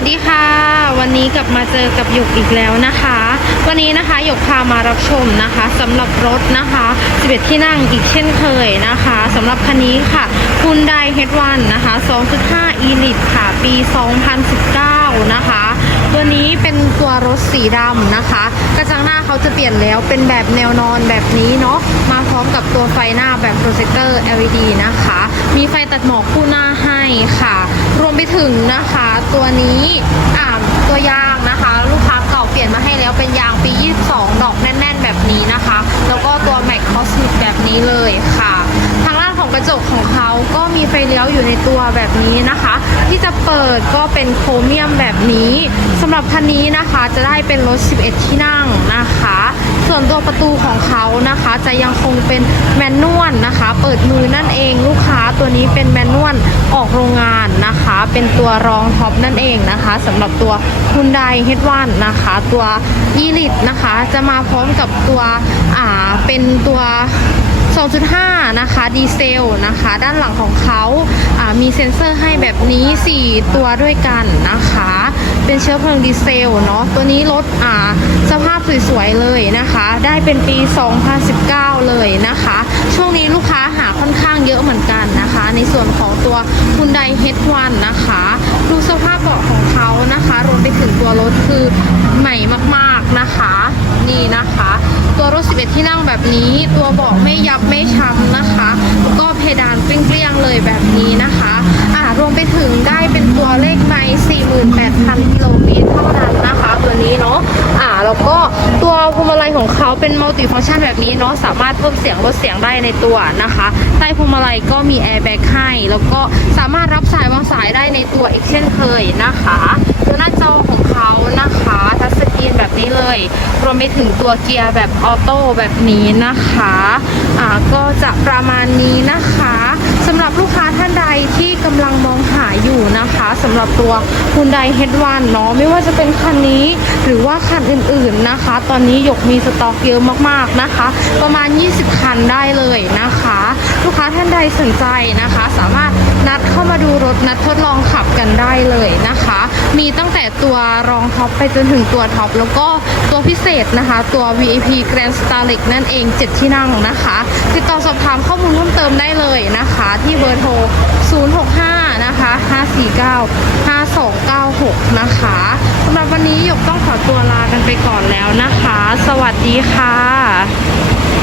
สดีค่ะ วันนี้กลับมาเจอกับหยกอีกแล้วนะคะ วันนี้นะคะหยกพามารับชมนะคะสำหรับรถนะคะ 11 ที่นั่งอีกเช่นเคยนะคะสำหรับคันนี้ค่ะ Hyundai H1 นนะคะ 2.5 Elite ค่ะ ปี 2019 นะคะ ตัวนี้เป็นตัวรถสีดำนะคะ กระจังหน้าเขาจะเปลี่ยนแล้วเป็นแบบแนวนอนแบบนี้เนาะมาพร้อมกับตัวไฟหน้าแบบโปรเจคเตอร์ LED นะคะ มีไฟตัดหมอกคู่หน้าให้ค่ะ รวมไปถึงนะคะ ตัวนี้อ่าตัวยางนะคะ ลูกค้าเก่าเปลี่ยนมาให้แล้วเป็นยางปี 22 ดอกแน่น ๆ แบบนี้นะคะ แล้วก็ตัวแม็กคอสมิกแบบนี้เลยค่ะ ทางด้านของกระจกของเขาก็มีไฟเลี้ยวอยู่ในตัวแบบนี้นะคะ ที่จะเปิดก็เป็นโครเมียมแบบนี้สำหรับคันนี้นะคะจะได้เป็นรถ 11 ที่นั่งนะคะ ส่วนตัวประตูของเขานะคะจะยังคงเป็นแมนนวลนะคะ เปิดมือนั่นเองลูกค้าตัวนี้เป็นแมนนวลออกโรงงานนะคะ เป็นตัวรองท็อปนั่นเองนะคะสำหรับตัวคุณไดเฮดวันนะคะ ตัวยีลิตนะคะ จะมาพร้อมกับตัวอ่าเป็นตัว 2.5 นะคะ ดีเซลนะคะ ด้านหลังของเขาามีเซ็นเซอร์ให้แบบนี้ 4 ตัวด้วยกันนะคะ เป็นเชื้อเพลิงดีเซลเนาะตัวนี้รถอ่าสภาพสวยๆเลยนะคะ ได้เป็นปี 2019 เลยนะคะ ช่วงนี้ลูกค้าหาค่อนข้างเยอะเหมือนกันนะคะ ในส่วนของตัว Hyundai H1 นะคะ ดูสภาพเบาะของเขานะคะ รวมไปถึงตัวรถคือใหม่มากๆนะคะ นี่นะคะ 11 ที่นั่งแบบนี้ ตัวเบาะไม่ยับไม่ช้ำนะคะแล้วก็เพดานเปรี้ยงๆเลยแบบนี้นะคะอ่ารวมไปถึงได้เป็นตัวเลขไมล์48,000 กิโลเมตรเท่านั้นนะคะ ตัวนี้เนาะอ่าแล้วก็ตัวพวงมาลัยของเขาเป็นมัลติฟังก์ชันแบบนี้เนาะสามารถเพิ่มเสียงลดเสียงได้ในตัวนะคะใต้พวงมาลัยก็มีแอร์แบ็กให้แล้วก็สามารถรับสายวางสายได้ในตัวอีกเช่นเคยนะคะตัวหน้าจอของเขานะคะทัชสกรีนแบบนี้เลย วมไปถึงตัวเกียร์แบบออโต้แบบนี้นะคะอ่าก็จะประมาณนี้นะคะสำหรับลูกค้าท่านใดที่กำลังมองหาอยู่นะคะสำหรับตัว Hyundai H1 เนาะไม่ว่าจะเป็นคันนี้หรือว่าคันอื่นๆนะคะ ตอนนี้หยกมีสต็อกเยอะมากๆนะคะ ประมาณ 20 คันได้เลยนะคะ ลูกค้าท่านใดสนใจนะคะ สามารถนัดเข้ามาดูรถนัดทดลองขับกันได้เลยนะคะ มีตั้งแต่ตัวรองท็อปไปจนถึงตัวท็อปแล้วก็ ตัวพิเศษนะคะ ตัว VIP Grand Starlet นั่นเอง 7 ที่นั่งนะคะ ติดต่อสอบถามข้อมูลเพิ่มเติมได้เลยนะคะ ที่เบอร์โทร 065 นะคะ 549 5296 นะคะสำหรับวันนี้หยกต้องขอตัวลากันไปก่อนแล้วนะคะ สวัสดีค่ะ